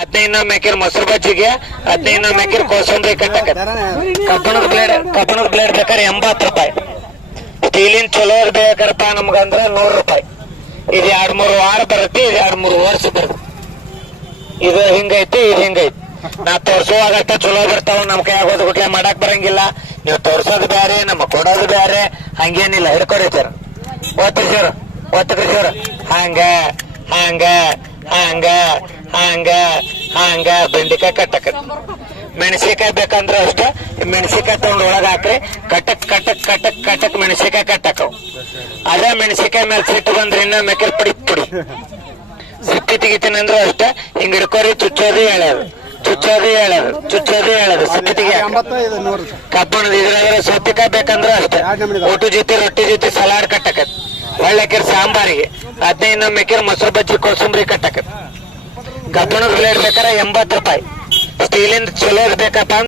15 ಮೇಕಿರ್ ಮೊಸರು ಬಜ್ಜಿಗೆ 15 ಮೇಕಿರ್ ಕೋಸಂಬರಿ ಕಟ್ಟಕ ಕಬ್ಬಣದ ಬ್ಲೇಡ್ ಬೇಕಾದ್ರೆ 80 ರೂಪಾಯಿ. ಸ್ಟೀಲಿನ ಚಲೋ ಬೇಕಾರಪ್ಪ ನಮ್ಗಂದ್ರ 100 ರೂಪಾಯಿ. ಇದು 2-3 ವಾರ ಬರುತ್ತೆ, ಇದು 2-3 ವರ್ಷ ಬರುತ್ತೆ. ಇದು ಹಿಂಗೈತಿ, ಇದು ಹಿಂಗೈತಿ. ನಾ ತೋರ್ಸುವಾಗಷ್ಟ ಚಲೋ ಬರ್ತಾವ, ನಮ್ ಕೈ ಆಗೋದು ಗುಟ್ಲೆ ಮಾಡಕ್ ಬರಂಗಿಲ್ಲ. ನೀವು ತೋರ್ಸೋದು ಬ್ಯಾರೆ, ನಮ್ಮ ಕೊಡೋದು ಬ್ಯಾರೆ, ಹಂಗೇನಿಲ್ಲ. ಹಿಡ್ಕೊರಿ ಸರ್, ಒತ್ತರಿ ಸರ್, ಹಂಗ ಹಂಗ ಹಂಗ ಹಂಗ ಹಂಗ ಬೆಂಡಿಕಾಯಿ ಕಟ್ಟಕ. ಮೆಣಸಿಕಾಯಿ ಬೇಕಂದ್ರೆ ಅಷ್ಟ ಮೆಣಸಿಕಾಯಿ ತಗೊಂಡ್ ಒಳಗ ಹಾಕ್ರಿ, ಕಟಕ್ ಕಟಕ್ ಕಟಕ್ ಕಟಕ್ ಮೆಣಸಿಕಾಯಿ ಕಟ್ಟಕವ್. ಅದೇ ಮೆಣಸಿಕಾಯಿ ಮೇಲೆ ಸಿಟ್ಟು ಬಂದ್ರೆ ಇನ್ನ ಮೇಕರ್ ಪುಡಿ ಸಿಪ್ಪಿ ತೆಗಿತೀನಂದ್ರೆ ಅಷ್ಟ ಹಿಂಗ್ ಹಿಡ್ಕೋರಿ, ಚುಚ್ಚೋದು ಹೇಳೋದು, ಸಿಪ್ಪಿ ತೆಗಿ. ಕಬ್ಬಣದ ಇದ್ರಾದ್ರೆ ಸೌತಿಕಾಯಿ ಬೇಕಂದ್ರೆ ಅಷ್ಟೇ, ಊಟ ಜೊತೆ ರೊಟ್ಟಿ ಜೊತೆ ಸಲಾಡ್ ಕಟ್ಟಕತ್. ಒಳ್ಳೆಕಿರ್ ಸಾಂಬಾರಿಗೆ 15 ಮೇಕಿರ್ ಮೊಸರು ಬಜ್ಜಿ ಕೋಸಂಬರಿ ಕಟ್ಟಕ. ಕಬ್ಬಣದ ಬ್ಲೇಡ್ ಬೇಕಾರೆ 80 ರೂಪಾಯಿ. ಸ್ಟೀಲಿಂದ ಚಲೋ ಬೇಕಪ್ಪ